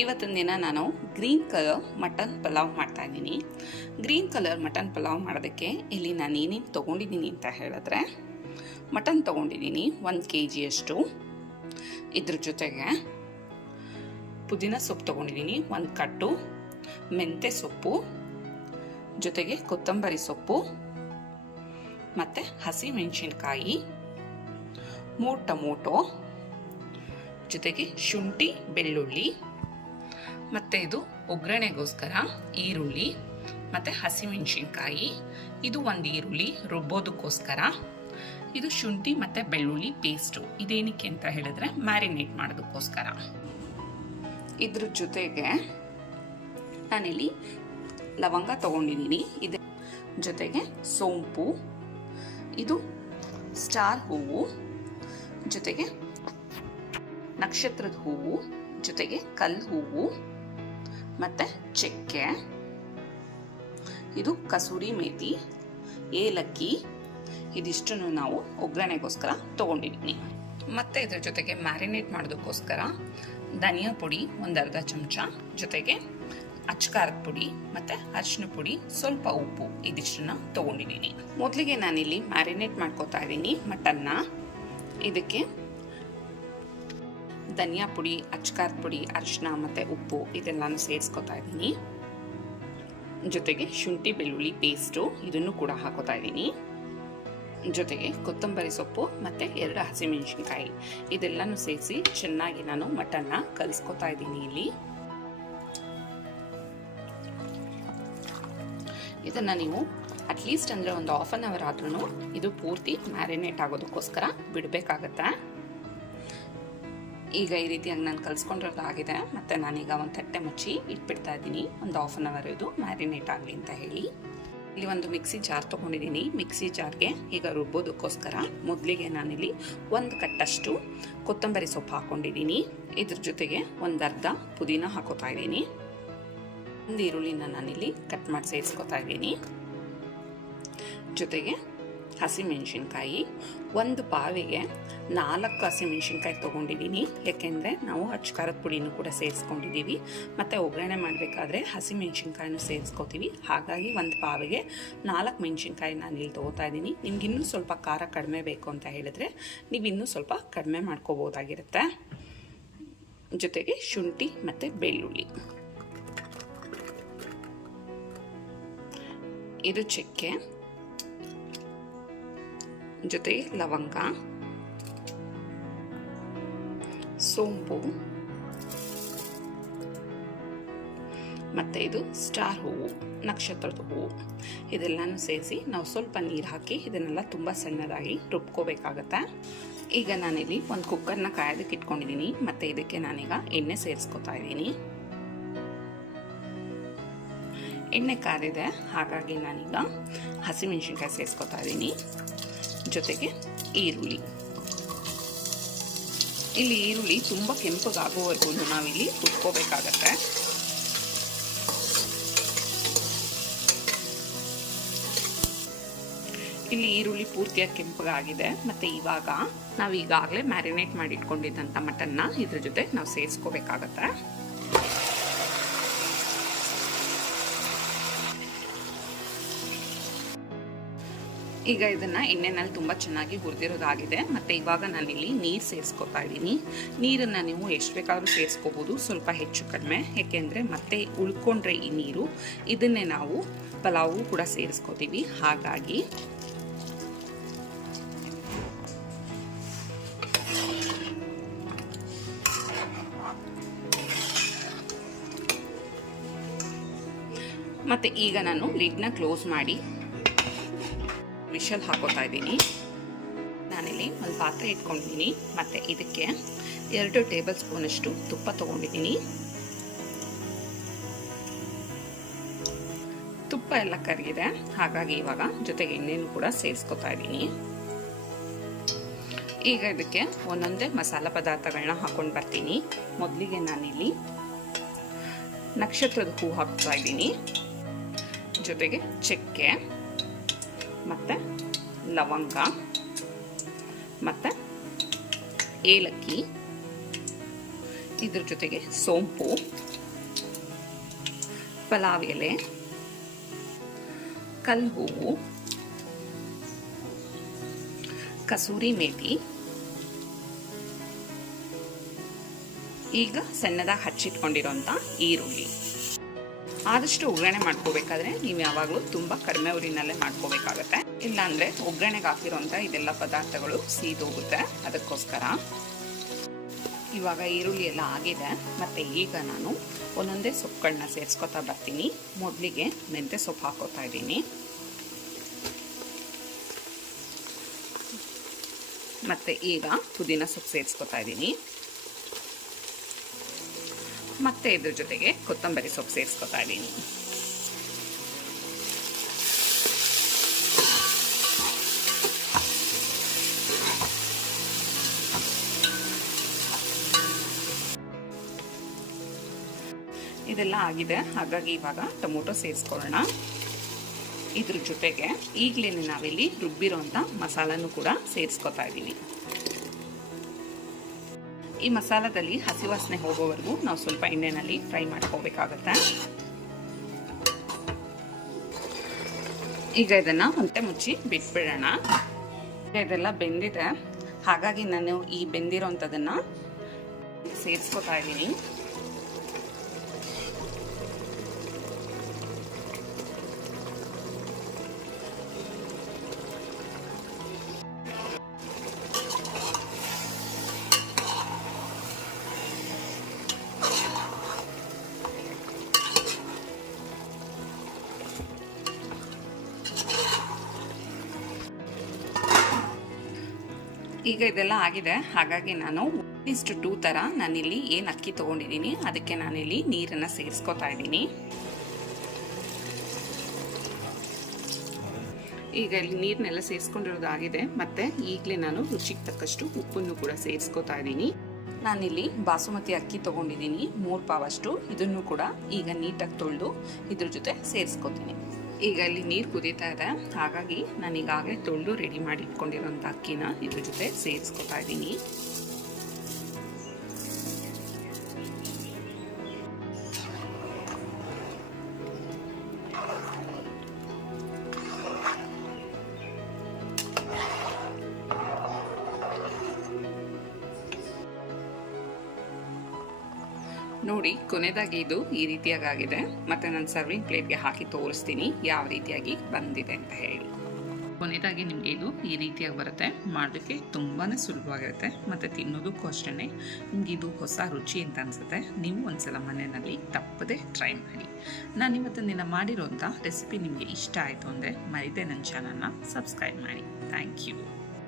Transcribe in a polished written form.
ಇವತ್ತಿನ ದಿನ ನಾನು ಗ್ರೀನ್ ಕಲರ್ ಮಟನ್ ಪಲಾವ್ ಮಾಡ್ತಾ ಇದ್ದೀನಿ. ಗ್ರೀನ್ ಕಲರ್ ಮಟನ್ ಪಲಾವ್ ಮಾಡೋದಕ್ಕೆ ಇಲ್ಲಿ ನಾನು ಏನೇನು ತೊಗೊಂಡಿದ್ದೀನಿ ಅಂತ ಹೇಳಿದ್ರೆ, ಮಟನ್ ತೊಗೊಂಡಿದ್ದೀನಿ 1 kg. ಇದ್ರ ಜೊತೆಗೆ ಪುದೀನ ಸೊಪ್ಪು ತೊಗೊಂಡಿದ್ದೀನಿ 1 ಕಟ್ಟು, ಮೆಂತ್ಯ ಸೊಪ್ಪು ಜೊತೆಗೆ ಕೊತ್ತಂಬರಿ ಸೊಪ್ಪು ಮತ್ತು ಹಸಿ ಮೆಣಸಿನ್ಕಾಯಿ, 3 ಟೊಮೊಟೊ ಜೊತೆಗೆ ಶುಂಠಿ ಬೆಳ್ಳುಳ್ಳಿ, ಮತ್ತು ಇದು ಒಗ್ಗರಣೆಗೋಸ್ಕರ ಈರುಳ್ಳಿ ಮತ್ತು ಹಸಿಮೆಣಸಿನ್ಕಾಯಿ. ಇದು 1 ಈರುಳ್ಳಿ ರುಬ್ಬೋದಕ್ಕೋಸ್ಕರ. ಇದು ಶುಂಠಿ ಮತ್ತು ಬೆಳ್ಳುಳ್ಳಿ ಪೇಸ್ಟು. ಇದೇನಕ್ಕೆ ಅಂತ ಹೇಳಿದ್ರೆ ಮ್ಯಾರಿನೇಟ್ ಮಾಡೋದಕ್ಕೋಸ್ಕರ. ಇದ್ರ ಜೊತೆಗೆ ನಾನಿಲ್ಲಿ ಲವಂಗ ತೊಗೊಂಡಿದ್ದೀನಿ. ಇದರ ಜೊತೆಗೆ ಸೋಂಪು, ಇದು ಸ್ಟಾರ್ ಹೂವು ಜೊತೆಗೆ ನಕ್ಷತ್ರದ ಹೂವು ಜೊತೆಗೆ ಕಲ್ಲು ಹೂವು ಮತ್ತು ಚಕ್ಕೆ, ಇದು ಕಸೂರಿ ಮೇಥಿ, ಏಲಕ್ಕಿ, ಇದಿಷ್ಟನ್ನು ನಾವು ಒಗ್ಗರಣೆಗೋಸ್ಕರ ತೊಗೊಂಡಿದ್ದೀನಿ. ಮತ್ತು ಇದರ ಜೊತೆಗೆ ಮ್ಯಾರಿನೇಟ್ ಮಾಡೋದಕ್ಕೋಸ್ಕರ ಧನಿಯಾ ಪುಡಿ 1 ಅರ್ಧ ಚಮಚ, ಜೊತೆಗೆ ಅಚ್ಕಾರದ ಪುಡಿ ಮತ್ತು ಅರಿಶಿನ ಪುಡಿ, ಸ್ವಲ್ಪ ಉಪ್ಪು, ಇದಿಷ್ಟನ್ನು ತೊಗೊಂಡಿದ್ದೀನಿ. ಮೊದಲಿಗೆ ನಾನಿಲ್ಲಿ ಮ್ಯಾರಿನೇಟ್ ಮಾಡ್ಕೋತಾ ಇದ್ದೀನಿ ಮಟನ್ನ. ಇದಕ್ಕೆ ಧನಿಯಾ ಪುಡಿ, ಅಚ್ಕಾರದ ಪುಡಿ, ಅರಿಶಿನ ಮತ್ತು ಉಪ್ಪು ಇದೆಲ್ಲನೂ ಸೇರಿಸ್ಕೊತಾ ಇದ್ದೀನಿ. ಜೊತೆಗೆ ಶುಂಠಿ ಬೆಳ್ಳುಳ್ಳಿ ಪೇಸ್ಟು ಇದನ್ನು ಕೂಡ ಹಾಕೋತಾ ಇದ್ದೀನಿ. ಜೊತೆಗೆ ಕೊತ್ತಂಬರಿ ಸೊಪ್ಪು ಮತ್ತು 2 ಹಸಿಮೆಣಸಿನ್ಕಾಯಿ ಇದೆಲ್ಲನೂ ಸೇರಿಸಿ ಚೆನ್ನಾಗಿ ನಾನು ಮಟನ್ನ ಕಲಿಸ್ಕೊತಾ ಇದ್ದೀನಿ. ಇಲ್ಲಿ ಇದನ್ನು ನೀವು ಅಟ್ಲೀಸ್ಟ್ ಅಂದರೆ ಒಂದು 1/2 hour ಆದ್ರೂ ಇದು ಪೂರ್ತಿ ಮ್ಯಾರಿನೇಟ್ ಆಗೋದಕ್ಕೋಸ್ಕರ ಬಿಡಬೇಕಾಗತ್ತೆ. ಈಗ ಈ ರೀತಿಯಾಗಿ ನಾನು ಕಲಿಸ್ಕೊಂಡಿರೋದಾಗಿದೆ. ಮತ್ತು ನಾನೀಗ ಒಂದು ತಟ್ಟೆ ಮುಚ್ಚಿ ಇಟ್ಬಿಡ್ತಾ ಇದ್ದೀನಿ, ಒಂದು 1/2 hour ಇದು ಮ್ಯಾರಿನೇಟ್ ಆಗಲಿ ಅಂತ ಹೇಳಿ. ಇಲ್ಲಿ ಒಂದು ಮಿಕ್ಸಿ ಜಾರ್ ತೊಗೊಂಡಿದ್ದೀನಿ. ಮಿಕ್ಸಿ ಜಾರ್ಗೆ ಈಗ ರುಬ್ಬೋದಕ್ಕೋಸ್ಕರ ಮೊದಲಿಗೆ ನಾನಿಲ್ಲಿ 1 ಕಟ್ಟಷ್ಟು ಕೊತ್ತಂಬರಿ ಸೊಪ್ಪು ಹಾಕ್ಕೊಂಡಿದ್ದೀನಿ. ಇದ್ರ ಜೊತೆಗೆ 1 ಅರ್ಧ ಪುದೀನ ಹಾಕೋತಾ ಇದ್ದೀನಿ. 1 ಈರುಳ್ಳಿನ ನಾನಿಲ್ಲಿ ಕಟ್ ಮಾಡಿ ಸೇರಿಸ್ಕೊತಾ ಇದ್ದೀನಿ. ಜೊತೆಗೆ ಹಸಿಮೆಣಸಿನ್ಕಾಯಿ 1 ಪಾವಿಗೆ 4 ಹಸಿಮೆಣಸಿನ್ಕಾಯಿ ತೊಗೊಂಡಿದ್ದೀನಿ. ಯಾಕೆಂದರೆ ನಾವು ಅಚ್ಕಾರದ ಪುಡಿನೂ ಕೂಡ ಸೇರಿಸ್ಕೊಂಡಿದ್ದೀವಿ ಮತ್ತು ಒಗ್ಗರಣೆ ಮಾಡಬೇಕಾದ್ರೆ ಹಸಿಮೆಣಸಿನ್ಕಾಯಿನೂ ಸೇರಿಸ್ಕೋತೀವಿ. ಹಾಗಾಗಿ 1 ಪಾವಿಗೆ 4 ಮೆಣಸಿನ್ಕಾಯಿ ನಾನು ಇಲ್ಲಿ ತೊಗೋತಾ ಇದ್ದೀನಿ. ನಿಮ್ಗೆ ಇನ್ನೂ ಸ್ವಲ್ಪ ಖಾರ ಕಡಿಮೆ ಬೇಕು ಅಂತ ಹೇಳಿದ್ರೆ ನೀವು ಇನ್ನೂ ಸ್ವಲ್ಪ ಕಡಿಮೆ ಮಾಡ್ಕೋಬೋದಾಗಿರುತ್ತೆ. ಜೊತೆಗೆ ಶುಂಠಿ ಮತ್ತು ಬೆಳ್ಳುಳ್ಳಿ, ಇದು ಚಕ್ಕೆ, ಜೊತೆಗೆ ಲವಂಗ, ಸೋಂಪು ಮತ್ತು ಇದು ಸ್ಟಾರ್ ಹೂವು, ನಕ್ಷತ್ರದ ಹೂವು ಇದೆಲ್ಲನೂ ಸೇರಿಸಿ ನಾವು ಸ್ವಲ್ಪ ನೀರು ಹಾಕಿ ಇದನ್ನೆಲ್ಲ ತುಂಬ ಸಣ್ಣದಾಗಿ ರುಬ್ಕೋಬೇಕಾಗತ್ತೆ. ಈಗ ನಾನಿಲ್ಲಿ ಒಂದು ಕುಕ್ಕರ್ನ ಕಾಯೋದಕ್ಕೆ ಇಟ್ಕೊಂಡಿದ್ದೀನಿ ಮತ್ತು ಇದಕ್ಕೆ ನಾನೀಗ ಎಣ್ಣೆ ಸೇರಿಸ್ಕೊತಾ ಇದ್ದೀನಿ. ಎಣ್ಣೆ ಕಾದಿದೆ, ಹಾಗಾಗಿ ನಾನೀಗ ಹಸಿಮೆಣಸಿನ್ಕಾಯಿ ಸೇರಿಸ್ಕೊತಾ ಇದ್ದೀನಿ. ಜೊತೆಗೆ ಈರುಳ್ಳಿ, ಇಲ್ಲಿ ಈರುಳ್ಳಿ ತುಂಬ ಕೆಂಪಗಾಗುವವರೆಗೂ ನಾವಿಲ್ಲಿ ಹುರ್ಕೋಬೇಕಾಗತ್ತೆ. ಇಲ್ಲಿ ಈರುಳ್ಳಿ ಪೂರ್ತಿಯಾಗಿ ಕೆಂಪಗಾಗಿದೆ. ಮತ್ತು ಇವಾಗ ನಾವು ಈಗಾಗಲೇ ಮ್ಯಾರಿನೇಟ್ ಮಾಡಿ ಇಟ್ಕೊಂಡಿದ್ದಂಥ ಮಟನ್ನ ಇದ್ರ ಜೊತೆ ನಾವು ಸೇರಿಸ್ಕೋಬೇಕಾಗತ್ತೆ. ಈಗ ಇದನ್ನು ಎಣ್ಣೆನಲ್ಲಿ ತುಂಬ ಚೆನ್ನಾಗಿ ಹುರಿದಿರೋದಾಗಿದೆ. ಮತ್ತು ಇವಾಗ ನಾನಿಲ್ಲಿ ನೀರು ಸೇರಿಸ್ಕೊತಾ ಇದ್ದೀನಿ. ನೀರನ್ನು ನೀವು ಎಷ್ಟು ಬೇಕಾದರೂ ಸೇರಿಸ್ಕೋಬೋದು, ಸ್ವಲ್ಪ ಹೆಚ್ಚು ಕಡಿಮೆ. ಏಕೆಂದರೆ ಮತ್ತೆ ಉಳ್ಕೊಂಡ್ರೆ ಈ ನೀರು ಇದನ್ನೇ ನಾವು ಪಲಾವು ಕೂಡ ಸೇರಿಸ್ಕೋತೀವಿ. ಹಾಗಾಗಿ ಮತ್ತು ಈಗ ನಾನು ಲಿಡ್ನ ಕ್ಲೋಸ್ ಮಾಡಿ ವಿಷಲ್ ಹಾಕೋತಾ ಇದ್ದೀನಿ. ನಾನಿಲ್ಲಿ ಒಂದು ಪಾತ್ರೆ ಇಟ್ಕೊಂಡಿದ್ದೀನಿ ಮತ್ತು ಇದಕ್ಕೆ 2 ಟೇಬಲ್ ಸ್ಪೂನಷ್ಟು ತುಪ್ಪ ತೊಗೊಂಡಿದ್ದೀನಿ. ತುಪ್ಪ ಎಲ್ಲ ಕರಗಿದೆ, ಹಾಗಾಗಿ ಇವಾಗ ಜೊತೆಗೆ ಎಣ್ಣೆನೂ ಕೂಡ ಸೇರಿಸ್ಕೊತಾ ಇದ್ದೀನಿ. ಈಗ ಇದಕ್ಕೆ ಒಂದೊಂದೇ ಮಸಾಲ ಪದಾರ್ಥಗಳನ್ನ ಹಾಕೊಂಡು ಬರ್ತೀನಿ. ಮೊದಲಿಗೆ ನಾನಿಲ್ಲಿ ನಕ್ಷತ್ರದ ಹೂ ಹಾಕ್ತಾ ಇದ್ದೀನಿ. ಜೊತೆಗೆ ಚಕ್ಕೆ ಮತ್ತು ಲವಂಗ ಮತ್ತು ಏಲಕ್ಕಿ, ಇದ್ರ ಜೊತೆಗೆ ಸೋಂಪು, ಪಲಾವ್ ಎಲೆ, ಕಲ್ಲು ಹೂವು, ಕಸೂರಿ ಮೇಥಿ, ಈಗ ಸಣ್ಣದಾಗಿ ಹಚ್ಚಿಟ್ಕೊಂಡಿರೋಂಥ ಈರುಳ್ಳಿ. ಆದಷ್ಟು ಒಗ್ಗರಣೆ ಮಾಡ್ಕೋಬೇಕಾದ್ರೆ ನೀವು ಯಾವಾಗಲೂ ತುಂಬ ಕಡಿಮೆ ಉರಿನಲ್ಲೇ ಮಾಡ್ಕೋಬೇಕಾಗತ್ತೆ, ಇಲ್ಲಾಂದರೆ ಒಗ್ಗರಣೆಗೆ ಹಾಕಿರೋಂಥ ಇದೆಲ್ಲ ಪದಾರ್ಥಗಳು ಸೀದೋಗುತ್ತೆ. ಅದಕ್ಕೋಸ್ಕರ ಇವಾಗ ಈರುಳ್ಳಿ ಎಲ್ಲ ಆಗಿದೆ. ಮತ್ತು ಈಗ ನಾನು ಒಂದೊಂದೇ ಸೊಪ್ಪುಗಳನ್ನ ಸೇರಿಸ್ಕೊತಾ ಬರ್ತೀನಿ. ಮೊದಲಿಗೆ ಮೆಂತ್ಯ ಸೊಪ್ಪು ಹಾಕೋತಾ ಇದ್ದೀನಿ. ಮತ್ತು ಈಗ ಪುದೀನ ಸೊಪ್ಪು ಸೇರಿಸ್ಕೊತಾ ಇದ್ದೀನಿ. ಮತ್ತು ಇದ್ರ ಜೊತೆಗೆ ಕೊತ್ತಂಬರಿ ಸೊಪ್ಪು ಸೇರಿಸ್ಕೊತಾ ಇದ್ದೀನಿ. ಇದೆಲ್ಲ ಆಗಿದೆ, ಹಾಗಾಗಿ ಇವಾಗ ಟೊಮೊಟೊ ಸೇರಿಸ್ಕೊಳ್ಳೋಣ. ಇದ್ರ ಜೊತೆಗೆ ಈಗಲೇ ನಾವಿಲ್ಲಿ ರುಬ್ಬಿರೋಂಥ ಮಸಾಲನೂ ಕೂಡ ಸೇರಿಸ್ಕೊತಾ ಇದ್ದೀವಿ. ಈ ಮಸಾಲದಲ್ಲಿ ಹಸಿ ವಾಸನೆ ಹೋಗೋವರೆಗೂ ನಾವು ಸ್ವಲ್ಪ ಎಣ್ಣೆನಲ್ಲಿ ಫ್ರೈ ಮಾಡ್ಕೋಬೇಕಾಗತ್ತೆ. ಈಗ ಇದನ್ನು ಹೊಂಟೆ ಮುಚ್ಚಿ ಬಿಟ್ಬಿಡೋಣ. ಇದೆಲ್ಲ ಬೆಂದಿದೆ, ಹಾಗಾಗಿ ನಾನು ಈ ಬೆಂದಿರೋಂಥದನ್ನು ಸೇರಿಸ್ಕೊತಾ ಇದ್ದೀನಿ. ಈಗ ಇದೆಲ್ಲ ಆಗಿದೆ, ಹಾಗಾಗಿ ನಾನು 1:2 ಥರ ನಾನಿಲ್ಲಿ ಏನು ಅಕ್ಕಿ ತೊಗೊಂಡಿದ್ದೀನಿ ಅದಕ್ಕೆ ನಾನಿಲ್ಲಿ ನೀರನ್ನು ಸೇರಿಸ್ಕೊತಾ ಇದ್ದೀನಿ. ಈಗ ಇಲ್ಲಿ ನೀರನ್ನೆಲ್ಲ ಸೇರಿಸ್ಕೊಂಡಿರೋದಾಗಿದೆ. ಮತ್ತು ಈಗಲೇ ನಾನು ರುಚಿಗೆ ತಕ್ಕಷ್ಟು ಉಪ್ಪನ್ನು ಕೂಡ ಸೇರಿಸ್ಕೊತಾ ಇದ್ದೀನಿ. ನಾನಿಲ್ಲಿ ಬಾಸುಮತಿ ಅಕ್ಕಿ ತೊಗೊಂಡಿದ್ದೀನಿ 3 ಪಾವಷ್ಟು. ಇದನ್ನು ಕೂಡ ಈಗ ನೀಟಾಗಿ ತೊಳೆದು ಇದ್ರ ಜೊತೆ ಸೇರಿಸ್ಕೊತೀನಿ. ಈಗ ಇಲ್ಲಿ ನೀರು ಕುದೀತಾ ಇದೆ, ಹಾಗಾಗಿ ನಾನು ಈಗಾಗಲೇ ತೊಳೆದು ರೆಡಿ ಮಾಡಿ ಇಟ್ಕೊಂಡಿರೋಂಥ ಅಕ್ಕಿನ ಇದ್ರ ಜೊತೆ ಸೇರಿಸ್ಕೊತಾ ಇದ್ದೀನಿ. ನೋಡಿ, ಕೊನೆಯದಾಗಿ ಇದು ಈ ರೀತಿಯಾಗಿ ಆಗಿದೆ. ಮತ್ತು ನಾನು ಸರ್ವಿಂಗ್ ಪ್ಲೇಟ್ಗೆ ಹಾಕಿ ತೋರಿಸ್ತೀನಿ ಯಾವ ರೀತಿಯಾಗಿ ಬಂದಿದೆ ಅಂತ ಹೇಳಿ. ಕೊನೆಯದಾಗಿ ನಿಮಗೆ ಇದು ಈ ರೀತಿಯಾಗಿ ಬರುತ್ತೆ. ಮಾಡೋದಕ್ಕೆ ತುಂಬಾ ಸುಲಭವಾಗಿರುತ್ತೆ ಮತ್ತು ತಿನ್ನೋದಕ್ಕೂ ಅಷ್ಟೇ. ನಿಮಗೆ ಇದು ಹೊಸ ರುಚಿ ಅಂತ ಅನಿಸುತ್ತೆ. ನೀವು ಒಂದ್ಸಲ ಮನೆಯಲ್ಲಿ ತಪ್ಪದೆ ಟ್ರೈ ಮಾಡಿ. ನಾನು ಇವತ್ತಿನ ದಿನ ಮಾಡಿರೋಂಥ ರೆಸಿಪಿ ನಿಮಗೆ ಇಷ್ಟ ಆಯಿತು ಅಂದರೆ ಮರಿದೇ ನನ್ನ ಚಾನಲ್ನ ಸಬ್ಸ್ಕ್ರೈಬ್ ಮಾಡಿ. Thank you.